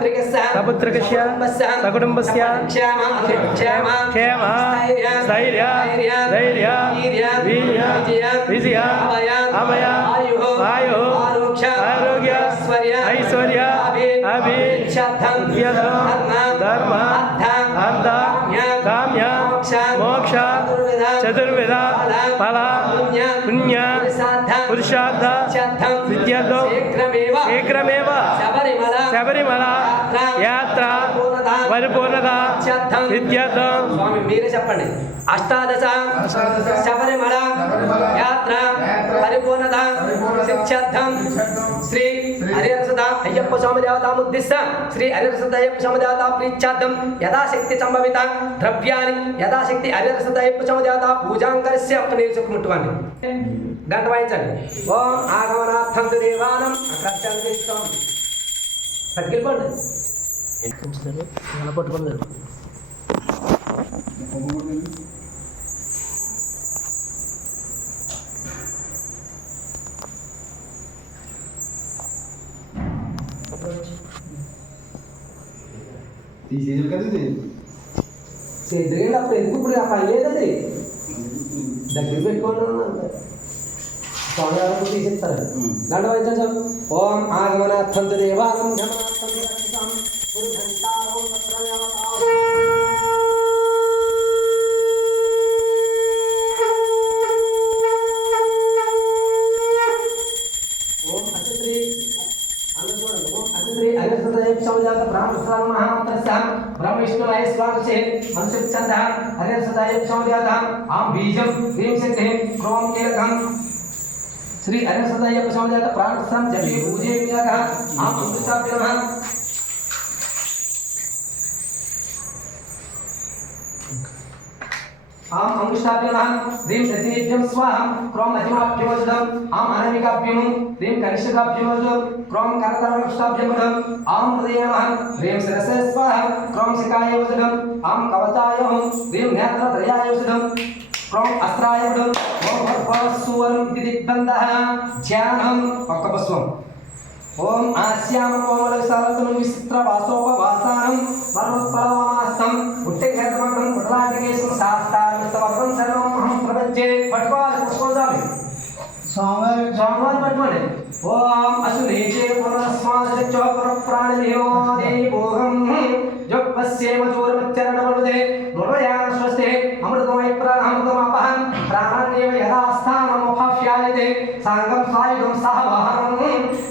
सपुत्रकस्य सकुटुम्बस्य क्षेम स्थैर्य धैर्य वीर्य विजय अभय आयु आरोग्य ऐश्वर्य अभिषेक धर्म अर्थ काम्य मोक्ष चतुर्विध फल पुण्य पुरुषार्थ सिद्ध्यर्थं शीघ्रमेव శబరిమల యాత్ర పరిపూర్ణత సిద్ధ్యర్థం. స్వామి మీరే చెప్పండి. అష్టాదశ శబరిమల యాత్ర పరిపూర్ణత సిద్ధ్యర్థం శ్రీ హరిహరసుత అయ్యప్ప స్వామి దేవతాముద్దిశ్య శ్రీ హరిహరసుత అయ్యప్ప స్వామి దేవతా ప్రీత్యార్థం యథాశక్తి సంభవిత ద్రవ్యాన్ని యథాశక్తి హరిహరసుత అయ్యప్ప స్వామి దేవత పూజాంకరస్య ఒక్క నీరు చుట్టుముట్టుకోండి. గంట వాయించండి. ఓం ఆగమనార్థం దేవానం పట్టుకెళ్ళిపోండి. పట్టుకోండి. అప్పుడు ఎందుకు ఇప్పుడు అక్కడ లేదండి దగ్గర పెట్టుకోండి. స్వామి తీసేస్తారు. గంట వాయించండి. ఓం ఆగమనార్థం దేవానం श्री हरिहरसदायप्प स्वामी देवता प्रार्थना जपे पूजे विनाका आम अमृताभ्यो नमः आम अमृताभ्यो नमः ह्रीं रतिभ्यं स्वाहा क्रोम अजिमाभ्यो वदम् आम अनामिकाभ्यो ह्रीं कनिष्ठकाभ्यो वदम् क्रोम करतलवृक्षाभ्यो वदम् आम हृदये नमः ह्रीं शिरसे स्वाहा क्रोम शिखाय वदम् आम कवचाय ह्रीं नेत्रत्रयाय वदम् क्रोम अस्त्राय वदम् ओम भस्वरं दिग्बन्धः ध्यानं पक्कपस्वम् ओम आस्याम कोमल विशालतनु विचित्र वासोपवासानं पर्वतपलवमास्तं उत्तेजकमं कुटलाटकेशं शास्त्रार्थवर्णं सर्वं अहं प्रपञ्चे पट्वाल पुष्पोदामि स्वामी पट्वाले ओम असुरेचे पुनस्मादच्च परप्राणदेहो देवोहं जपस्येव जोरमच्चरणवदे मुरयान स्वस्ते अमृतमय प्राणामृतमापहं प्राणान्येव यदास्थानमुपफ्यायते सांगं सायुधं सहवहं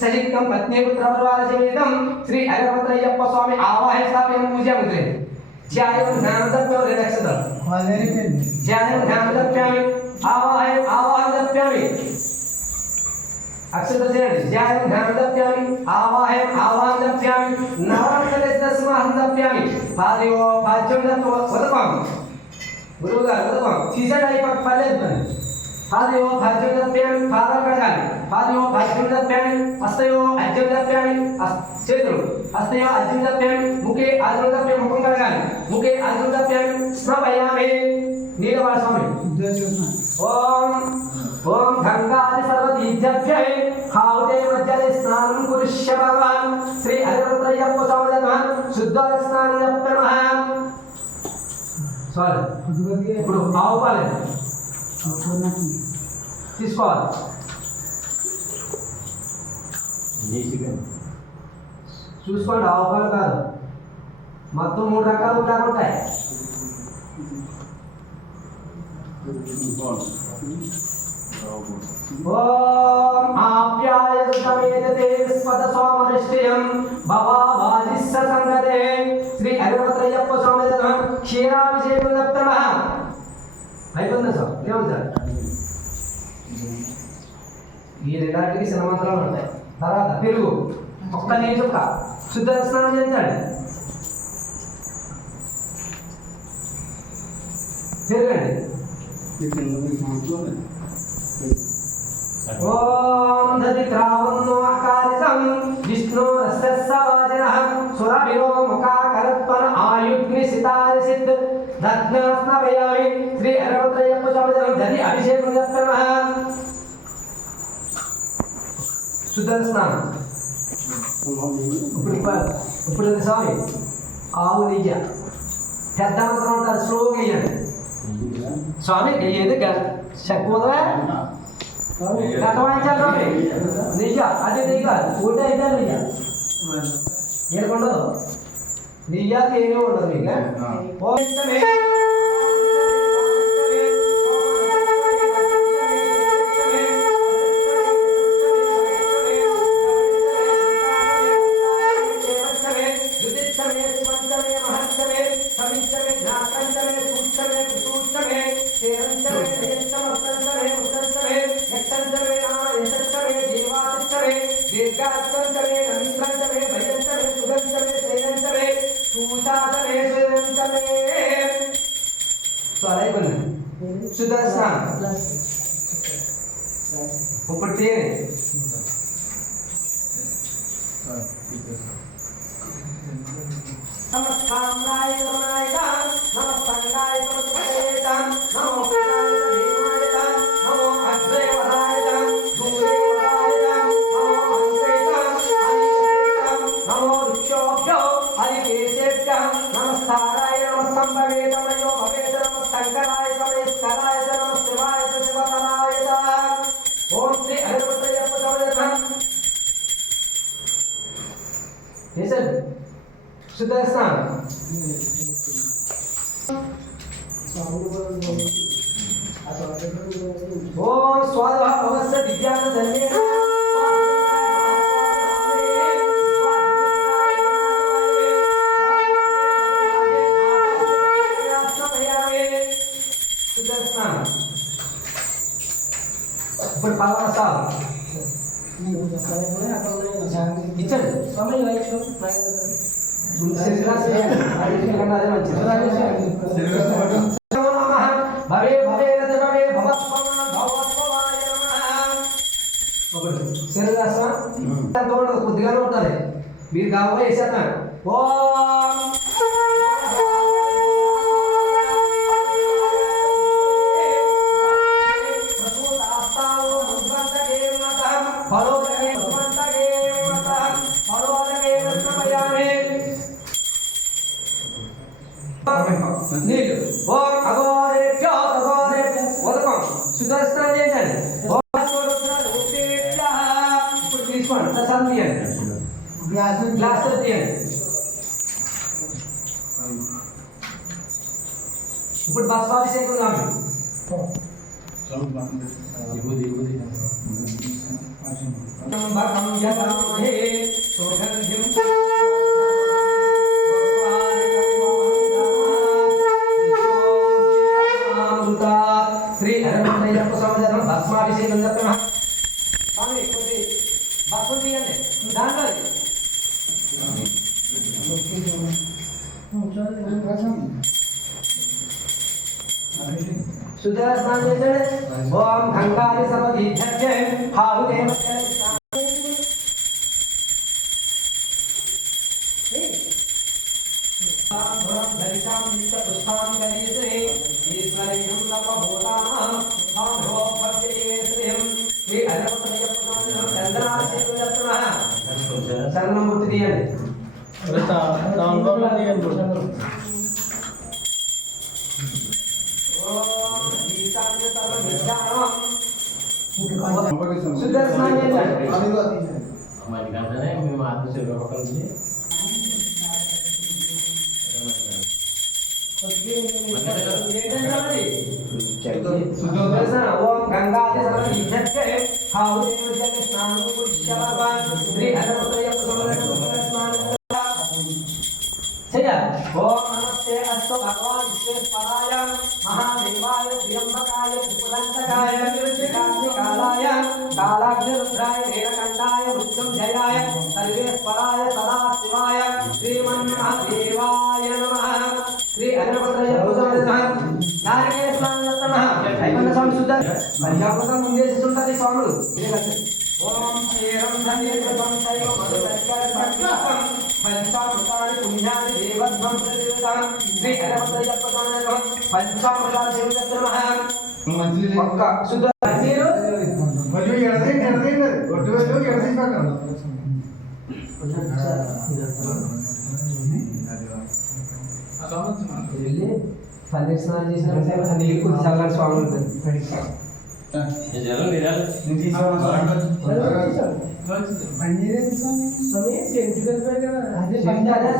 सजितं पत्नीपुत्रपरिवारसमेतं श्री हरिहरभद्रय्यप्प स्वामी आवाहय स्थापयं पूजयामि ध्यानं ध्यानदप्यो रिलक्सद ध्यानं ध्यानदप्यामि आवाहय दप्यामि अक्षर चेयंడి ధ్యానం ధ్యానదప్యామి ఆవాహయం దప్యామి నవరత్నదస్మహం దప్యామి పాదయో పాద్యం వదపాం గురువుగారు వదపాం తీసేటై పర్లేదు పని పాదయో పాద్యం దప్యామి పాదాలు కడగాలి పాదయో పాద్యం దప్యామి హస్తయో అజ్యం దప్యామి చేతులు హస్తయో అజ్యం దప్యామి ముఖే ఆజ్యం దప్యామి ముఖం కడగాలి ముఖే ఆజ్యం దప్యామి స్మరయామి నీలవాడ స్వామి ఓం ओम गंगादि सर्वतीर्थभ्यः हावते मज्जले स्नानं कुरुष्य भगवान् श्री हरिहरभद्रय्यप्प स्वामी नमः शुद्ध स्नानं नमः సారీ ఇప్పుడు ఆవు పాలే తీసుకోవాలి చూసుకోండి ఆవు పాలు కాదు మొత్తం 3 రకాలు ఉంటాయి ओम आप्यायत समेतते स्वदसोमनिष्ठयं भवावाजिस्स संगते श्री हरिहरभद्रय्यप्प स्वामी नमः क्षीराभिषेकं नमः అయిపోయిందా సార్ ఏమంది సార్ ఈ రెండాటికి సమాంతరాలు ఉంటాయి తర్వాత పెరుగు ఒక్క నీటి చుక్క శుద్ధ స్నానం చేయించండి పెరుగండి ओम दधिक्रावन्नो आकारितं विष्णुरस्तस्सवाजिनः सुरभिरो मुखाकरत्पन आयुग्निसितारिसिद्ध दध्नास्नवयामि श्री हरिहरभद्रय्यप्प स्वामी दधि अभिषेकं नमः शुद्ध स्नान ఇప్పుడు స్వామి ఆవు నెయ్య పెద్ద అవసరం ఉంటారు స్లోగా వేయండి స్వామి ఏది చెక్కుదవా గతవాయించాలి స్వామి నెయ్య అదే నెయ్యి కాదు ఊట అయితే నెయ్య ఏడుకుండదు నెయ్యాకి ఏమీ ఉండదు మీకు సుదర్శనం ఇప్పుడు తేనె నమస్కారాయ నమః నమస్కారాయ నమః నమో అగ్రేవరాయ దూరేవరాయ నమో నమో వృక్షోభ్యో హరికేశేభ్య నమస్కారాయ నమస్తంభవే తమయో భవేత నమస్తంకరాయ నమస్కారాయ నమస్తివాయ శివతరాయ ఓం శ్రీ హరివత్రయ పదవదనం ఏసన్ సుదర్శనం ఓం స్వాదా భవస్య దివ్యాన ధన్యేన సుదర్శనం ఇప్పుడు పలవసాలు ఇచ్చండి భవే భవే భవే భవత్వాయ కొద్దిగానే ఉంటుంది మీరు కావాలి వేసేస్తాను ఓం నీళ్ళు ఓం అగోరేభ్యో అగోరేభ్యో ఉదకం సుదర్శనం చేయండి ఇప్పుడు తీసుకోండి ప్రసాదం తీయండి గ్లాస్ తీయండి ఇప్పుడు భస్మాభిషేకం కాదు శ్రీ హరిమంత్రయ్యప్ప స్వామి భస్మాభిషేకం చెప్తున్నా స్వామి కొద్ది భస్మం తీయండి దాంట్లో సుదర్శనం చేయండి ఓం గంగాది సర్వదీధ్యే హావుదేవ శరణమూర్తి తీయండి సుదర్శనం చేయండి ఓం గంగాది సర్వదీధ్యే హావుదేవ జల స్నానం పుష్యవన్ శ్రీ హరిమంత్రయ్యప్ప స్వామి ఓం నమస్తే అస్తు భగవాన్ విశ్వేశ్వరాయ మహాదేవాయ త్ర్యంబకాయ త్రిపురంతకాయ కాళాయ కాళాగ్నిరుద్రాయ నీలకంఠాయ మృత్యుంజయాయ సర్వేశ్వరాయ సదాశివాయ శ్రీమన్మహాదేవాయ నమః శ్రీ హరిమంత్రయ్యప్ప నారాయణ స్వామి ఐవన్న స్వామి శుద్ధ పంచామృతం ముందేస్తుంటారు ఈ స్వాములు ఓం క్షీరం ధన్యేత్రం శైవ మధురస్కరం పంచామృతాని పుణ్యాని దేవధ్వం ప్రతిష్ఠాం శ్రీ హరిమంత్రయ్యప్ప స్వామి పంచామృతాని శివదత్తమః ఒక్క శుద్ధ నీరు ఎడదే ఒట్టు ఎడదే వెళ్ళి పన్నీర్ స్నానం చేసిన నీళ్ళు కూడా చల్లని స్వామి ఉంటుంది.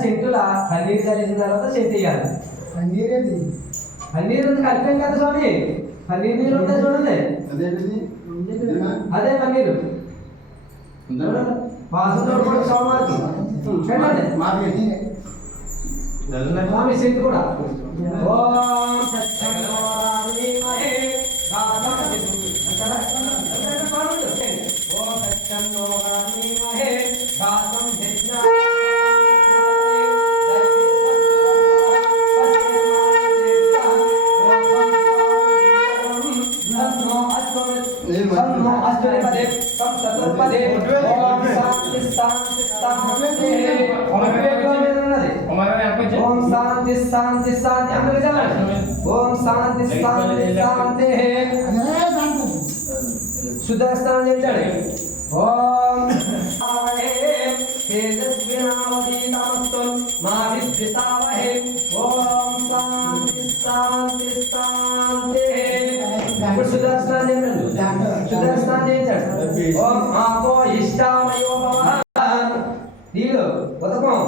సెంటులా పన్నీర్ కలిసిన తర్వాత సెంట్ వేయాలి. పన్నీర్ కలిపాం కదా స్వామి, పన్నీర్ నీళ్ళు ఉంటాయి చూడండి, అదే పన్నీరు వాసన స్వామి స్వామి సెంట్ కూడా. ఓం సత్యమోరామహే గాతం ఓం శాంతి శాంతి శాంతి అందరూ చదవండి. ఓం శాంతి శాంతి శాంతి. సుదర్శనం చేయండి. ఓం తేజస్వినావధీతమస్తు మా విద్విషావహే. ఓం శాంతి శాంతి శాంతి. ఇప్పుడు సుదర్శనం చేయండి. సుదర్శనం చేయించండి. ఓం ఆపో ఇష్టామయో భవ. నీళ్ళు ఉతకం